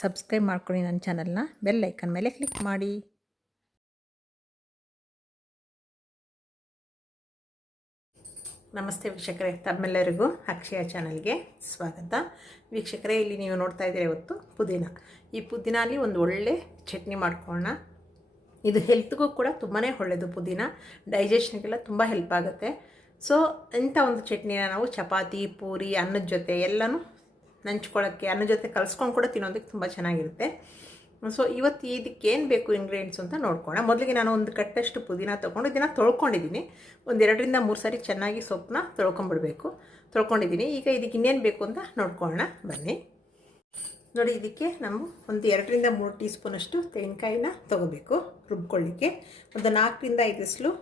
Subscribe ಮಾಡ್ಕೊಳ್ಳಿ ನನ್ನ ಚಾನಲ್ನ. ಬೆಲ್ ಐಕನ್ ಮೇಲೆ ಕ್ಲಿಕ್ ಮಾಡಿ. ನಮಸ್ತೆ ವೀಕ್ಷಕರೇ, ತಮ್ಮೆಲ್ಲರಿಗೂ ಅಕ್ಷಯ ಚಾನಲ್ಗೆ ಸ್ವಾಗತ. ವೀಕ್ಷಕರೇ, ಇಲ್ಲಿ ನೀವು ನೋಡ್ತಾ ಇದ್ದೀರಿ ಇವತ್ತು ಪುದೀನ. ಈ ಪುದೀನಲ್ಲಿ ಒಂದು ಒಳ್ಳೆ ಚಟ್ನಿ ಮಾಡ್ಕೊಳ್ಳೋಣ. ಇದು ಹೆಲ್ತ್ಗೂ ಕೂಡ ತುಂಬಾ ಒಳ್ಳೆಯದು. ಪುದೀನ ಡೈಜೆಷನ್ಗೆಲ್ಲ ತುಂಬ ಹೆಲ್ಪ್ ಆಗುತ್ತೆ. ಸೊ ಇಂಥ ಒಂದು ಚಟ್ನಿನ ನಾವು ಚಪಾತಿ, ಪೂರಿ, ಅನ್ನದ ಜೊತೆ ಎಲ್ಲನೂ ನಂಚ್ಕೊಳ್ಳೋಕ್ಕೆ, ಅನ್ನದ ಜೊತೆ ಕಲಿಸ್ಕೊಂಡು ಕೂಡ ತಿನ್ನೋದಕ್ಕೆ ತುಂಬ ಚೆನ್ನಾಗಿರುತ್ತೆ. ಸೊ ಇವತ್ತು ಇದಕ್ಕೇನು ಬೇಕು ಇಂಗ್ರೀಡಿಯೆಂಟ್ಸ್ ಅಂತ ನೋಡ್ಕೊಳ್ಳೋಣ. ಮೊದಲಿಗೆ ನಾನು ಒಂದು ಕಟ್ಟಷ್ಟು ಪುದೀನ ತೊಗೊಂಡು ಇದನ್ನು ತೊಳ್ಕೊಂಡಿದ್ದೀನಿ. ಒಂದು 2ರಿಂದ 3 ಸಾರಿ ಚೆನ್ನಾಗಿ ಸೊಪ್ಪನ್ನ ತೊಳ್ಕೊಂಡಿದ್ದೀನಿ. ಈಗ ಇದಕ್ಕೆ ಇನ್ನೇನು ಬೇಕು ಅಂತ ನೋಡ್ಕೊಳ್ಳೋಣ ಬನ್ನಿ. ನೋಡಿ, ಇದಕ್ಕೆ ನಾವು ಒಂದು 2ರಿಂದ 3 ಟೀ ಸ್ಪೂನಷ್ಟು ತೆಂಗಿನಕಾಯಿನ ತೊಗೋಬೇಕು ರುಬ್ಕೊಳ್ಳಿಕ್ಕೆ. ಒಂದು 4ರಿಂದ 5 ಎಸಳು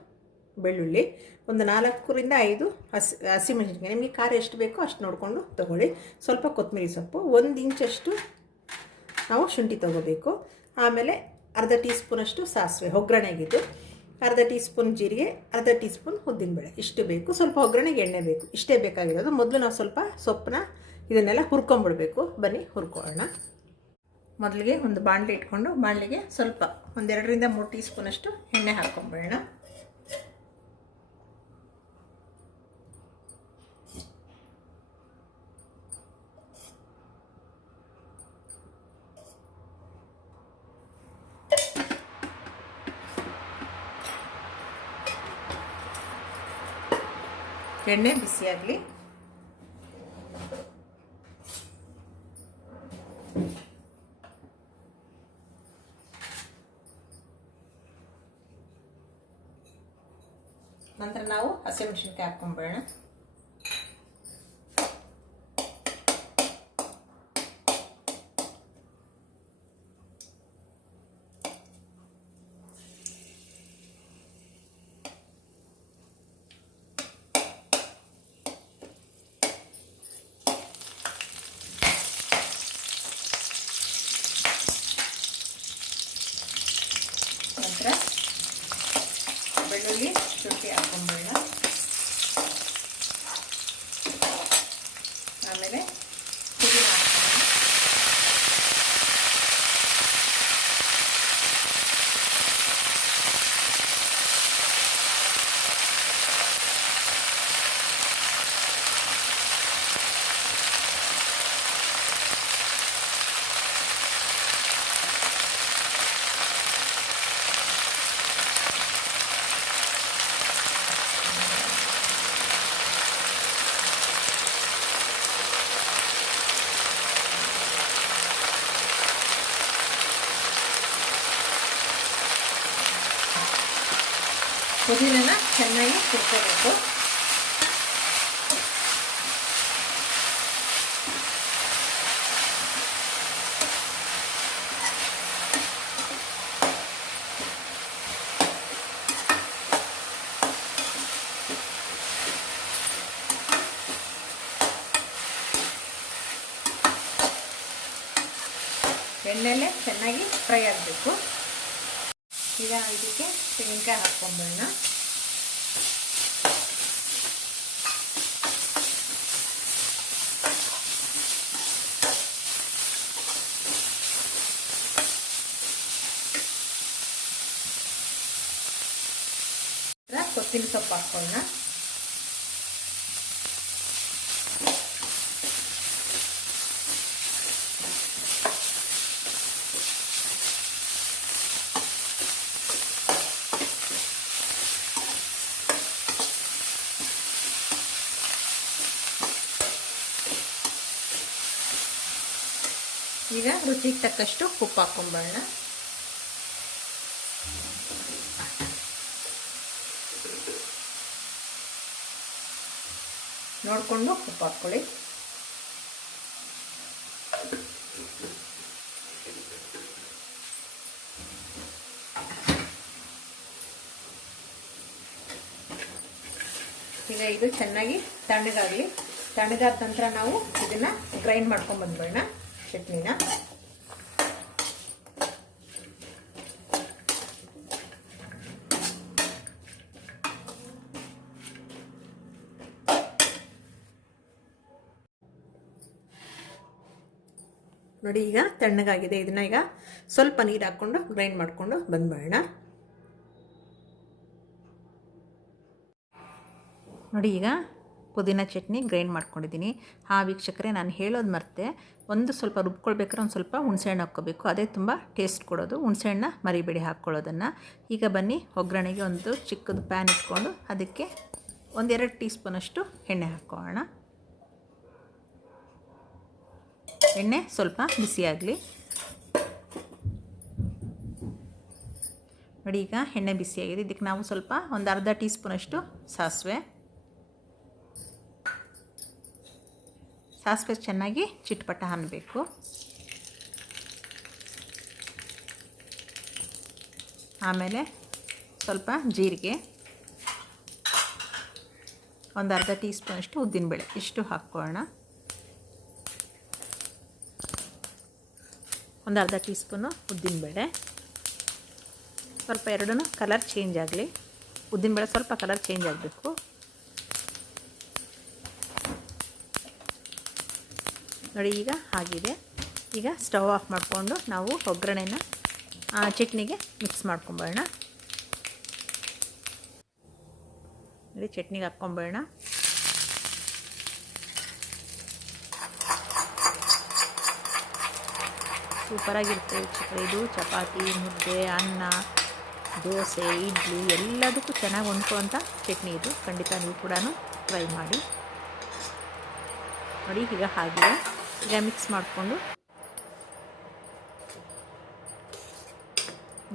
ಬೆಳ್ಳುಳ್ಳಿ, ಒಂದು 4ರಿಂದ 5 ಹಸಿಮೆಣಸಿನ್ಕಾಯಿ. ನಿಮಗೆ ಖಾರ ಎಷ್ಟು ಬೇಕೋ ಅಷ್ಟು ನೋಡಿಕೊಂಡು ತೊಗೊಳ್ಳಿ. ಸ್ವಲ್ಪ ಕೊತ್ತಂಬರಿ ಸೊಪ್ಪು, 1 ಇಂಚಷ್ಟು ನಾವು ಶುಂಠಿ ತೊಗೋಬೇಕು. ಆಮೇಲೆ ಅರ್ಧ ಟೀ ಸ್ಪೂನಷ್ಟು ಸಾಸಿವೆ ಒಗ್ಗರಣೆಗಿದ್ದು, ಅರ್ಧ ಟೀ ಸ್ಪೂನ್ ಜೀರಿಗೆ, ಅರ್ಧ ಟೀ ಸ್ಪೂನ್ ಉದ್ದಿನಬೇಳೆ, ಇಷ್ಟು ಬೇಕು. ಸ್ವಲ್ಪ ಒಗ್ಗರಣೆಗೆ ಎಣ್ಣೆ ಬೇಕು, ಇಷ್ಟೇ ಬೇಕಾಗಿರೋದು. ಮೊದಲು ನಾವು ಸ್ವಲ್ಪ ಸೊಪ್ಪನ್ನ ಇದನ್ನೆಲ್ಲ ಹುರ್ಕೊಂಬಿಡ್ಬೇಕು. ಬನ್ನಿ ಹುರ್ಕೊಳ್ಳೋಣ. ಮೊದಲಿಗೆ ಒಂದು ಬಾಣಲೆ ಇಟ್ಕೊಂಡು ಬಾಣಲೆಗೆ ಸ್ವಲ್ಪ ಒಂದು 2ರಿಂದ 3 ಟೀ ಸ್ಪೂನಷ್ಟು ಎಣ್ಣೆ ಹಾಕ್ಕೊಂಬಿಡೋಣ. ಎಣ್ಣೆ ಬಿಸಿಯಾಗಲಿ. ನಂತರ ನಾವು ಹಸಿಮೆಣಸಿನ್ಕಾಯಿ ಹಾಕ್ಕೊಂಬಿಡೋಣ. ನಂತರ ಬೆಳ್ಳುಳ್ಳಿ, ಶುಂಠಿ ಹಾಕ್ಕೊಂಬಿಡೋಣ. ಆಮೇಲೆ ಪುದೀನ ಹಾಕ್ಕೊಳ್ಳೋಣ. ಪುದೀನನ ಚೆನ್ನಾಗಿ ಹುರ್ಕೋಬೇಕು. ಎಣ್ಣೆಲೆ ಚೆನ್ನಾಗಿ ಫ್ರೈ ಆಗಬೇಕು. ಈಗ ಇದಕ್ಕೆ ತೆಂಗಿನಕಾಯಿ ಹಾಕ್ಕೊಂಬಿಡೋಣ. ಕೊತ್ತಂಬರಿ ಸೊಪ್ಪು ಹಾಕ್ಕೊಳ್ಳೋಣ. ಈಗ ರುಚಿಗೆ ತಕ್ಕಷ್ಟು ಉಪ್ಪು ಹಾಕ್ಕೊಂಬಿಡೋಣ. ನೋಡಿಕೊಂಡು ಉಪ್ಪು ಹಾಕ್ಕೊಳ್ಳಿ. ಈಗ ಇದು ಚೆನ್ನಾಗಿ ತಣ್ಣಗಾಗಲಿ. ತಣ್ಣಗಾದ ನಂತರ ನಾವು ಇದನ್ನು ಗ್ರೈಂಡ್ ಮಾಡ್ಕೊಂಡು ಬಂದ್ಬಿಡೋಣ ಚಟ್ನಿನ. ನೋಡಿ ಈಗ ತಣ್ಣಗಾಗಿದೆ. ಇದನ್ನು ಈಗ ಸ್ವಲ್ಪ ನೀರು ಹಾಕ್ಕೊಂಡು ಗ್ರೈಂಡ್ ಮಾಡಿಕೊಂಡು ಬಂದ್ಬಿಡೋಣ. ನೋಡಿ ಈಗ ಪುದೀನ ಚಟ್ನಿ ಗ್ರೈಂಡ್ ಮಾಡ್ಕೊಂಡಿದ್ದೀನಿ. ವೀಕ್ಷಕರೇ, ನಾನು ಹೇಳೋದು ಮರ್ತೆ, ಒಂದು ಸ್ವಲ್ಪ ರುಬ್ಕೊಳ್ಬೇಕಾದ್ರೆ ಒಂದು ಸ್ವಲ್ಪ ಹುಣಸೆಹಣ್ಣು ಹಾಕ್ಕೋಬೇಕು. ಅದೇ ತುಂಬ ಟೇಸ್ಟ್ ಕೊಡೋದು. ಹುಣಸೆಹಣ್ಣ ಮರಿಬೇಡಿ ಹಾಕ್ಕೊಳ್ಳೋದನ್ನು. ಈಗ ಬನ್ನಿ, ಒಗ್ಗರಣೆಗೆ ಒಂದು ಚಿಕ್ಕದು ಪ್ಯಾನ್ ಇಟ್ಕೊಂಡು ಅದಕ್ಕೆ 1-2 ಟೀ ಸ್ಪೂನಷ್ಟು ಎಣ್ಣೆ ಹಾಕ್ಕೊಳ್ಳೋಣ. ಎಣ್ಣೆ ಸ್ವಲ್ಪ ಬಿಸಿಯಾಗಲಿ. ನೋಡಿ ಈಗ ಎಣ್ಣೆ ಬಿಸಿಯಾಗಿದೆ. ಇದಕ್ಕೆ ನಾವು ಸ್ವಲ್ಪ ಒಂದು ಅರ್ಧ ಟೀ ಸ್ಪೂನಷ್ಟು ಸಾಸಿವೆ ಚೆನ್ನಾಗಿ ಚಿಟ್ಪಟ ಅನ್ನಬೇಕು. ಆಮೇಲೆ ಸ್ವಲ್ಪ ಜೀರಿಗೆ, ಒಂದು ಅರ್ಧ ಟೀ ಸ್ಪೂನಷ್ಟು ಉದ್ದಿನಬೇಳೆ, ಇಷ್ಟು ಹಾಕ್ಕೊಳ್ಳೋಣ. ಒಂದು ಅರ್ಧ ಟೀ ಸ್ಪೂನು ಉದ್ದಿನಬೇಳೆ, ಸ್ವಲ್ಪ ಎರಡೂ ಕಲರ್ ಚೇಂಜ್ ಆಗಲಿ. ಉದ್ದಿನಬೇಳೆ ಸ್ವಲ್ಪ ಕಲರ್ ಚೇಂಜ್ ಆಗಬೇಕು. ನೋಡಿ ಈಗ ಆಗಿದೆ. ಈಗ ಸ್ಟವ್ ಆಫ್ ಮಾಡಿಕೊಂಡು ನಾವು ಒಗ್ಗರಣೆನ ಚಟ್ನಿಗೆ ಮಿಕ್ಸ್ ಮಾಡ್ಕೊಂಬೇಡ. ನೋಡಿ ಚಟ್ನಿಗೆ ಹಾಕ್ಕೊಂಬೇಡ. ಸೂಪರಾಗಿರುತ್ತೆ ವೀಕ್ಷಕರೇ. ಇದು ಚಪಾತಿ, ಮುದ್ದೆ, ಅನ್ನ, ದೋಸೆ, ಇಡ್ಲಿ ಎಲ್ಲದಕ್ಕೂ ಚೆನ್ನಾಗಿ ಹೊಂದ್ಕೊಳ್ಳೋಂಥ ಚಟ್ನಿ ಇದು. ಖಂಡಿತ ನೀವು ಕೂಡ ಟ್ರೈ ಮಾಡಿ. ನೋಡಿ ಈಗ ಹಾಗೆ ಈಗ ಮಿಕ್ಸ್ ಮಾಡಿಕೊಂಡು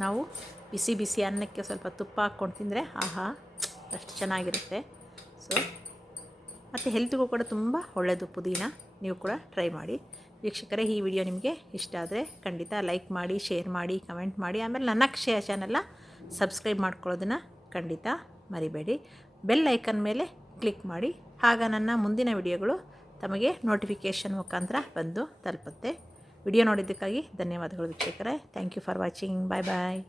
ನಾವು ಬಿಸಿ ಬಿಸಿ ಅನ್ನಕ್ಕೆ ಸ್ವಲ್ಪ ತುಪ್ಪ ಹಾಕ್ಕೊಂಡು ತಿಂದರೆ ಆಹಾ ಅಷ್ಟು ಚೆನ್ನಾಗಿರುತ್ತೆ. ಸೊ ಮತ್ತು ಹೆಲ್ತ್ಗೂ ಕೂಡ ತುಂಬ ಒಳ್ಳೆಯದು ಪುದೀನ. ನೀವು ಕೂಡ ಟ್ರೈ ಮಾಡಿ ವೀಕ್ಷಕರೇ. ಈ ವಿಡಿಯೋ ನಿಮಗೆ ಇಷ್ಟ ಆದರೆ ಖಂಡಿತ ಲೈಕ್ ಮಾಡಿ, ಶೇರ್ ಮಾಡಿ, ಕಮೆಂಟ್ ಮಾಡಿ. ಆಮೇಲೆ ನನ್ನ ಅಕ್ಷಯ ಚಾನೆಲ್ನ ಸಬ್ಸ್ಕ್ರೈಬ್ ಮಾಡ್ಕೊಳ್ಳೋದನ್ನು ಖಂಡಿತ ಮರಿಬೇಡಿ. ಬೆಲ್ ಐಕನ್ ಮೇಲೆ ಕ್ಲಿಕ್ ಮಾಡಿ. ಆಗ ನನ್ನ ಮುಂದಿನ ವಿಡಿಯೋಗಳು ತಮಗೆ ನೋಟಿಫಿಕೇಷನ್ ಮುಖಾಂತರ ಬಂದು ತಲುಪುತ್ತೆ. ವಿಡಿಯೋ ನೋಡಿದ್ದಕ್ಕಾಗಿ ಧನ್ಯವಾದಗಳು ವೀಕ್ಷಕರೇ. Thank you for watching. Bye bye.